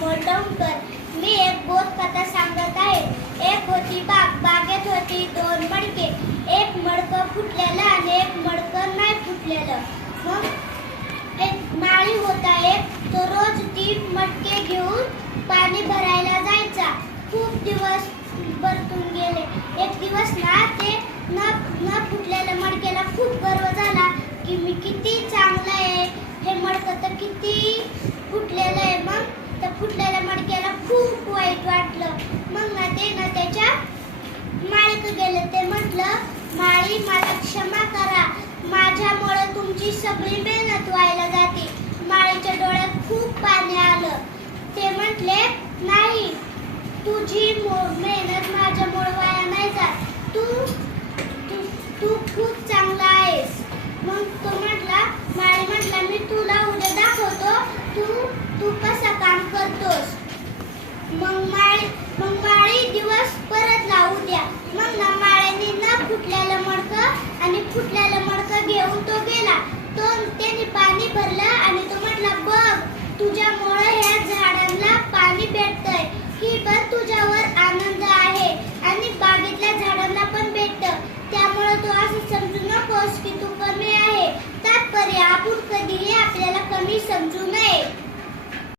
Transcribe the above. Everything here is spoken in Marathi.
अमोल डोंगर. मी एक बोधकथा सांगत आहे. एक होती बाग. बागेत होती दोन मडके. एक मडकं फुटलेलं आणि एक मडकं नाही फुटलेलं. मग एक माळी होता एक. तो रोज 3 मडके घेऊन पाणी भरायला जायचा. खूप दिवस बरतून गेले. एक दिवस ते न फुटलेल्या मडक्याला खूप गर्व झाला की मी किती चांगला आहे, हे मडकं तर किती फुटलेलं आहे. मग त्या फुटलेल्या मडक्याला खूप वाईट वाटलं. मग ते त्याच्या माळीकडे गेले. ते म्हटलं, माळी मला क्षमा करा, माझ्यामुळे तुमची सगळी मेहनत व्हायला जाते. माळीच्या डोळ्यात खूप पाणी आलं. ते म्हटले, नाही, तुझी मेहनत माझ्यामुळे वाया नाही जात. तू खूप चांगला आहेस. मग तो म्हटला, माळी म्हटला, मी तुला उद्या दाखवतो तू कसं काम करतोस. मग माळी दिवस परत लावू द्या. मग माळ्याने न फुटलेलं मडकं आणि फुटलेलं मडकं घेऊन तो गेला. त्याने पाणी भरलं आणि तो म्हटला, बघ, तुझ्यामुळे ह्या झाडांना पाणी भेटतंय. ही बघ, तुझ्यावर आनंद आहे आणि बागेतल्या झाडांना पण भेटतं. त्यामुळे तू असं समजू नकोस की तू कमी आहे. तात्पर्य, आपण कधीही आपल्याला कमी समजू नये.